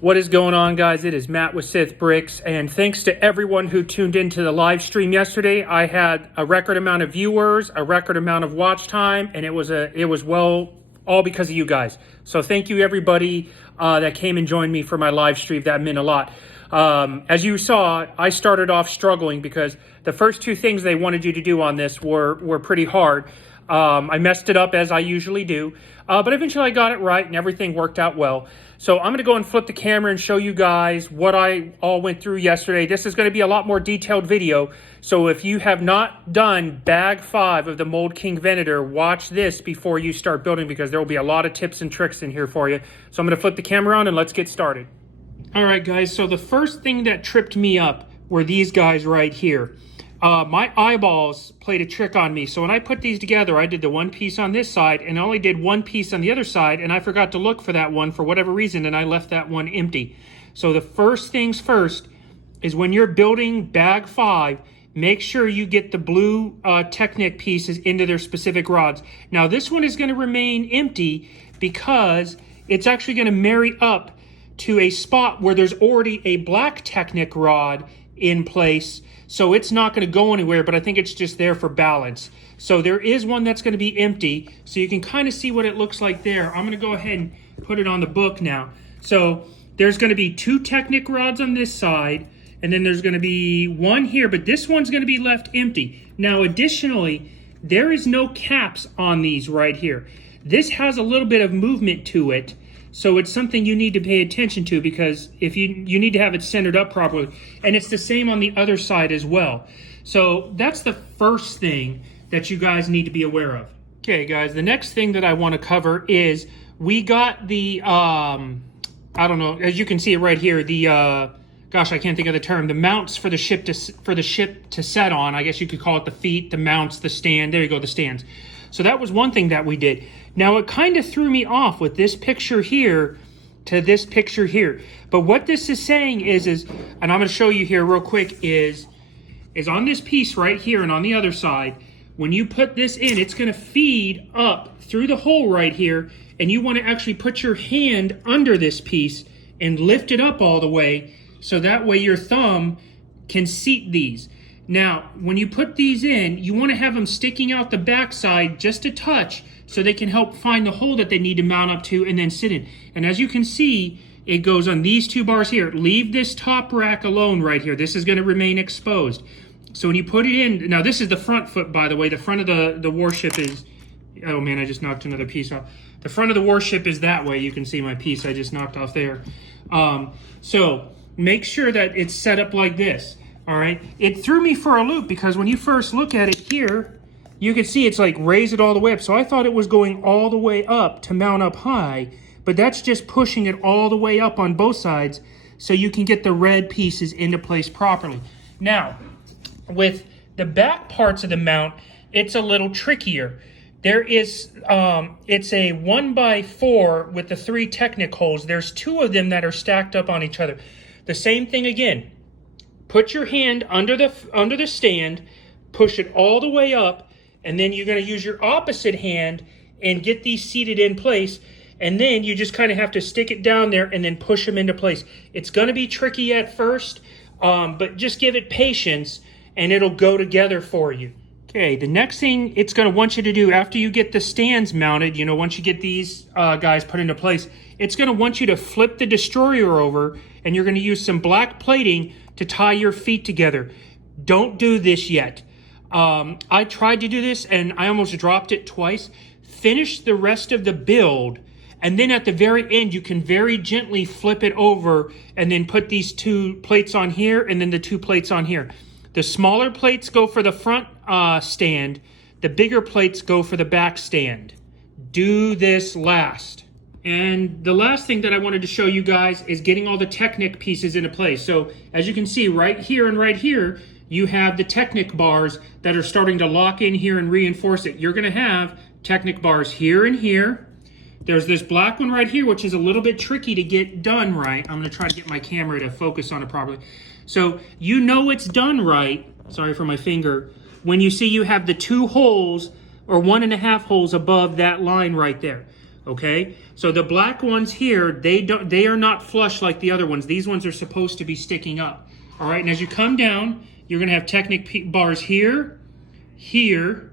What is going on, guys? It is Matt with Sith Bricks, and thanks to everyone who tuned into the live stream yesterday. I had a record amount of viewers, a record amount of watch time, and it was all because of you guys. So thank you everybody that came and joined me for my live stream. That meant a lot. As you saw, I started off struggling because the first two things they wanted you to do on this were pretty hard. I messed it up as I usually do, but eventually I got it right and everything worked out well. So I'm going to go and flip the camera and show you guys what I all went through yesterday. This is going to be a lot more detailed video. So if you have not done bag 5 of the Mould King Venator, watch this before you start building because there will be a lot of tips and tricks in here for you. So I'm going to flip the camera on and let's get started. All right, guys. So the first thing that tripped me up were these guys right here. My eyeballs played a trick on me. So when I put these together, I did the one piece on this side and only did one piece on the other side. And I forgot to look for that one for whatever reason. And I left that one empty. So the first things first is when you're building bag 5, make sure you get the blue Technic pieces into their specific rods. Now this one is going to remain empty because it's actually going to marry up to a spot where there's already a black Technic rod in place. So it's not going to go anywhere, but I think it's just there for balance. So there is one that's going to be empty, so you can kind of see what it looks like there. I'm going to go ahead and put it on the book now. So there's going to be 2 Technic rods on this side, and then there's going to be one here, but this one's going to be left empty. Now, additionally, there is no caps on these right here. This has a little bit of movement to it. So it's something you need to pay attention to because if you need to have it centered up properly. And it's the same on the other side as well. So that's the first thing that you guys need to be aware of. Okay, guys, the next thing that I want to cover is we got the, I don't know, as you can see it right here, the, gosh, I can't think of the term, the mounts for the ship to set on. I guess you could call it the feet, the mounts, the stand. There you go, the stands. So that was one thing that we did. Now, it kind of threw me off with this picture here to this picture here. But what this is saying is and I'm going to show you here real quick, is on this piece right here and on the other side, when you put this in, it's going to feed up through the hole right here. And you want to actually put your hand under this piece and lift it up all the way. So that way your thumb can seat these. Now, when you put these in, you want to have them sticking out the backside just a touch so they can help find the hole that they need to mount up to and then sit in. And as you can see, it goes on these 2 bars here. Leave this top rack alone right here. This is going to remain exposed. So when you put it in, now this is the front foot, by the way. The front of the warship is, oh man, I just knocked another piece off. The front of the warship is that way. You can see my piece I just knocked off there. So make sure that it's set up like this. All right, it threw me for a loop because when you first look at it here, you can see it's like raise it all the way up. So I thought it was going all the way up to mount up high, but that's just pushing it all the way up on both sides so you can get the red pieces into place properly. Now, with the back parts of the mount, it's a little trickier. There is, it's a 1x4 with the 3 Technic holes. There's 2 of them that are stacked up on each other. The same thing again. Put your hand under the stand, push it all the way up, and then you're going to use your opposite hand and get these seated in place. And then you just kind of have to stick it down there and then push them into place. It's going to be tricky at first, but just give it patience and it'll go together for you. Okay, the next thing it's going to want you to do after you get the stands mounted, you know, once you get these guys put into place, it's going to want you to flip the destroyer over and you're going to use some black plating to tie your feet together. Don't do this yet. I tried to do this and I almost dropped it twice. Finish the rest of the build and then at the very end you can very gently flip it over and then put these 2 plates on here and then the 2 plates on here. The smaller plates go for the front stand. The bigger plates go for the back stand. Do this last. And the last thing that I wanted to show you guys is getting all the Technic pieces into place. So as you can see right here and right here, you have the Technic bars that are starting to lock in here and reinforce it. You're going to have Technic bars here and here. There's this black one right here, which is a little bit tricky to get done right. I'm going to try to get my camera to focus on it properly. So you know it's done right, sorry for my finger, when you see you have the 2 holes or 1.5 holes above that line right there. okay? So the black ones here, they are not flush like the other ones. These ones are supposed to be sticking up. All right, and as you come down, you're gonna have Technic bars here, here,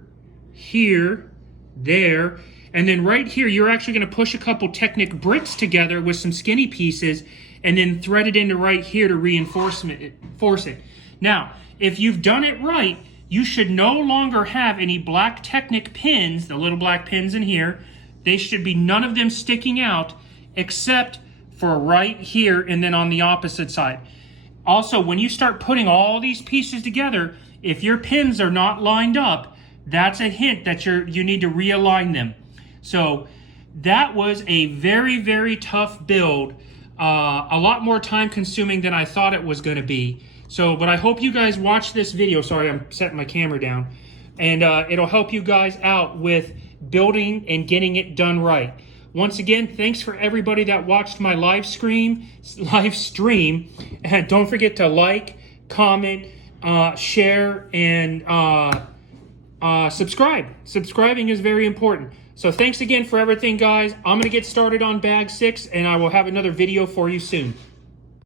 here, there, and then right here, you're actually gonna push a couple Technic bricks together with some skinny pieces and then thread it into right here to reinforce it. Now, if you've done it right, you should no longer have any black Technic pins, the little black pins in here. They should be none of them sticking out except for right here and then on the opposite side. Also, when you start putting all these pieces together, if your pins are not lined up, that's a hint that you need to realign them. So that was a very, very tough build. A lot more time consuming than I thought it was going to be. So, but I hope you guys watch this video. Sorry, I'm setting my camera down. And it'll help you guys out with building and getting it done right. Once again, thanks for everybody that watched my live stream. And don't forget to like, comment, share, and subscribe. Subscribing is very important. So thanks again for everything, guys. I'm going to get started on bag 6, and I will have another video for you soon.